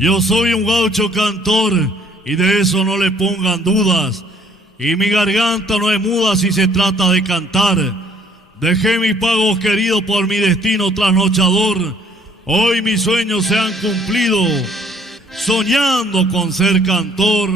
Yo soy un gaucho cantor y de eso no le pongan dudas. Y mi garganta no es muda si se trata de cantar. Dejé mis pagos queridos por mi destino trasnochador. Hoy mis sueños se han cumplido, soñando con ser cantor.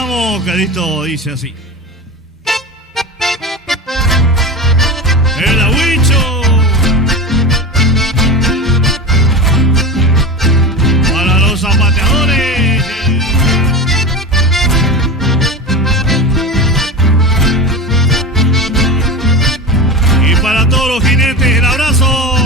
vamos, que esto dice así. El agüicho. Para los zapateadores. Y para todos los jinetes, el abrazo.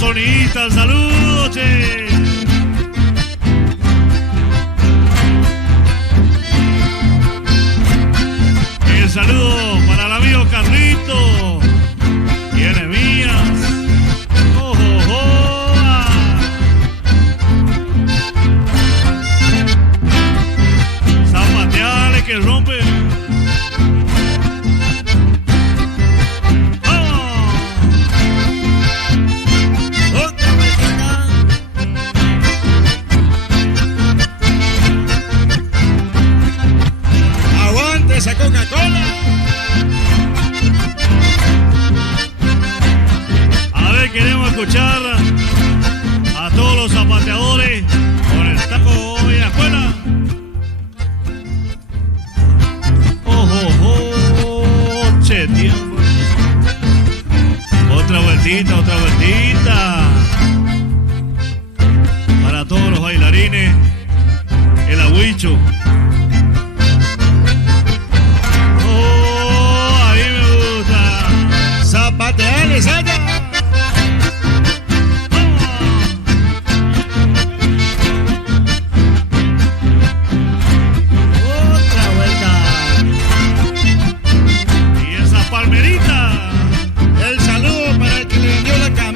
Sonistas, saludos, che. El saludo para el amigo Carlito y Enemías. Oh, oh, oh, ah. Zapateale que rompe. Esa Coca-Cola. A ver, queremos escuchar a todos los zapateadores con el taco y la escuela. Oh, oh, oh, che, tiempo. Otra vueltita, otra vueltita. Para todos los bailarines, el agüicho. Zapateales allá. Otra vuelta. Y esa palmerita. El saludo para el que le vendió la cabeza.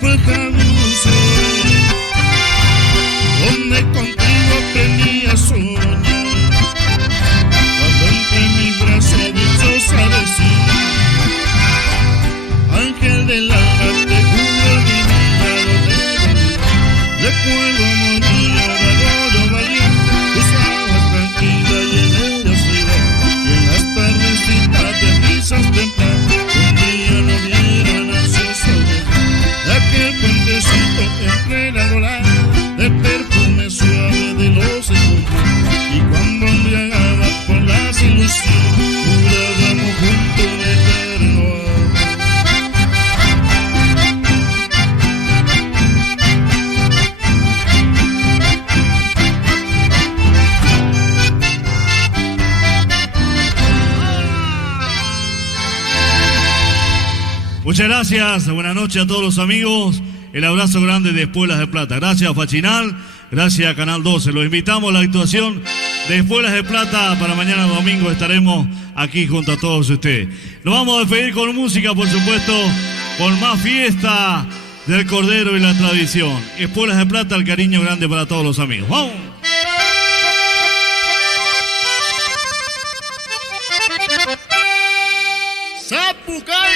fue el Jabuso, donde contigo aprendí a soñar. Cuando entre mi brazo dichosa decir, ángel del alma, te juro mi vida lo debo. De fuego morir, arroyo valiente, tus aguas tranquilas y en ellas río. Y en las tardecitas de brisas templadas, un día no vieran ansioso de aquel puentecito entre la volada, del perfume suave de los encuentros. Y cuando embriagada por las ilusiones, jurábamos juntos un eterno amor. Muchas gracias, buenas noches a todos los amigos. El abrazo grande de Espuelas de Plata. Gracias Fachinal, gracias Canal 12. Los invitamos a la actuación de Espuelas de Plata para mañana domingo. Estaremos aquí junto a todos ustedes. Nos vamos a despedir con música, por supuesto, con más fiesta del Cordero y la tradición. Espuelas de Plata, el cariño grande para todos los amigos. ¡Vamos! ¡Zapucay!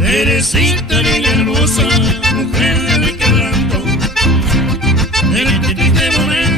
Teresita, niña hermosa, mujer de mi quebranto, en este triste momento.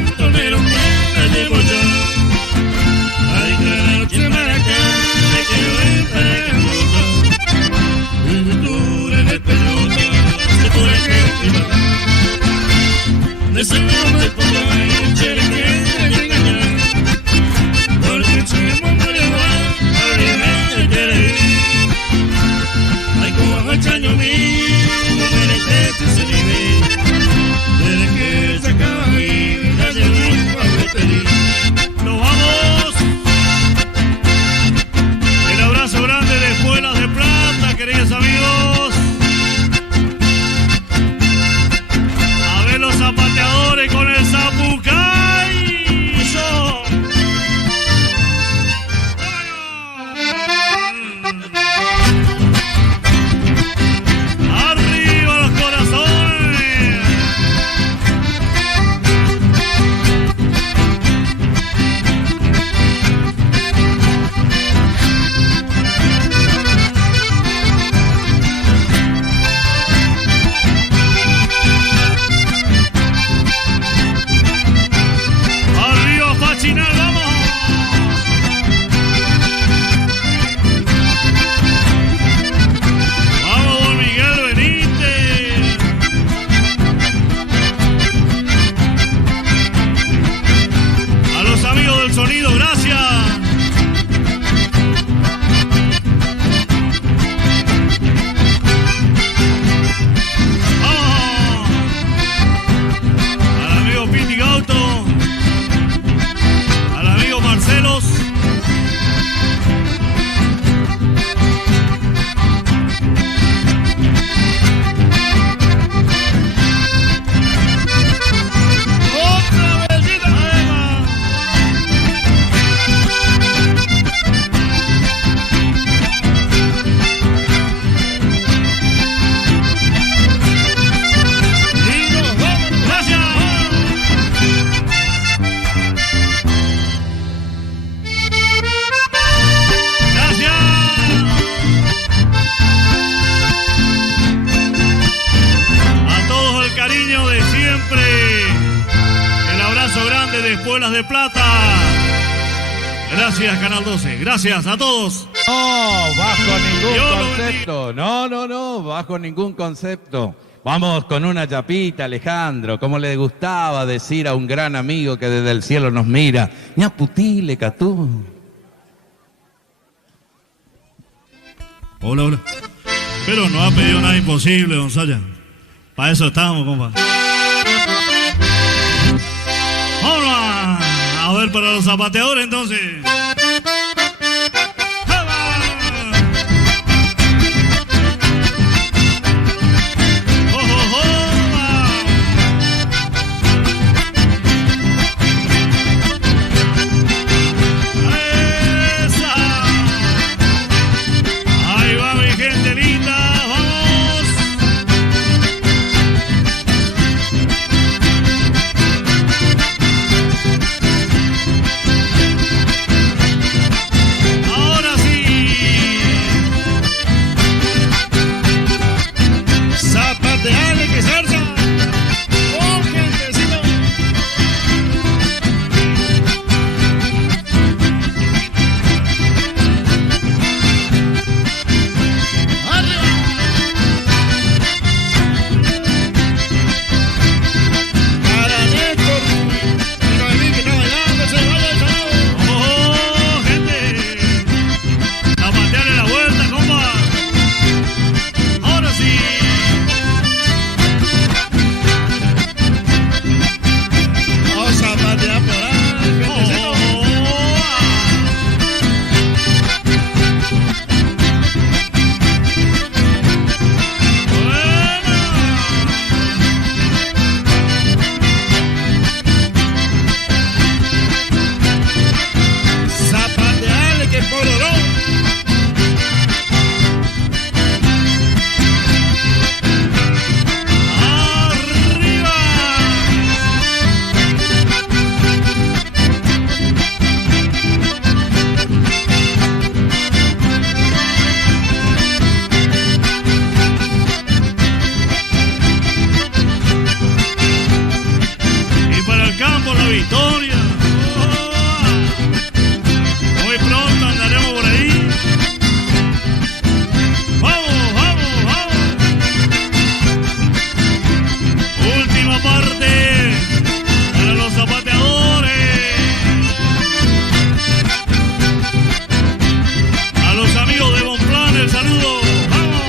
el sonido, gracias. Vamos. Al amigo Piti Gauto, al amigo Marcelos. De Espuelas de Plata. Gracias, Canal 12. Gracias a todos. No, bajo ningún concepto. No, bajo ningún concepto. Vamos con una chapita, Alejandro, como le gustaba decir a un gran amigo que desde el cielo nos mira. Ñaputile, Catú. Hola. Pero no ha pedido nada imposible, don Saya. Para eso estamos, compa. Vamos a ver para los zapateadores entonces. Ahí va mi gente linda, vamos. Ahora sí. Zapateale que zarza. Oh, gentecito. Arriba. Para Néstor. Y Noemí que está bailando, se baila el salado. Oh, gente. Zapatearle la vuelta, compa. Ahora sí. Vamos a zapatear por ahí, gentecito. Zapateale que pororó. Arriba. Y para el campo la victoria. Muy pronto andaremos por ahí. Vamos. Última parte para los zapateadores. A los amigos de Bonplan, el saludo. Vamos.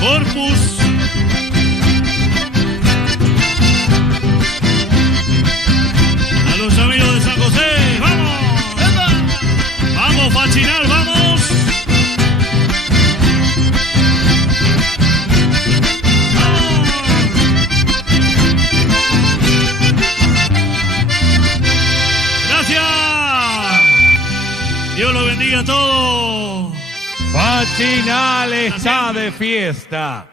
Corpus. A los amigos de San José, vamos. Vamos, Fachinal, vamos. Gracias. Dios los bendiga a todos. Fachinal está de fiesta.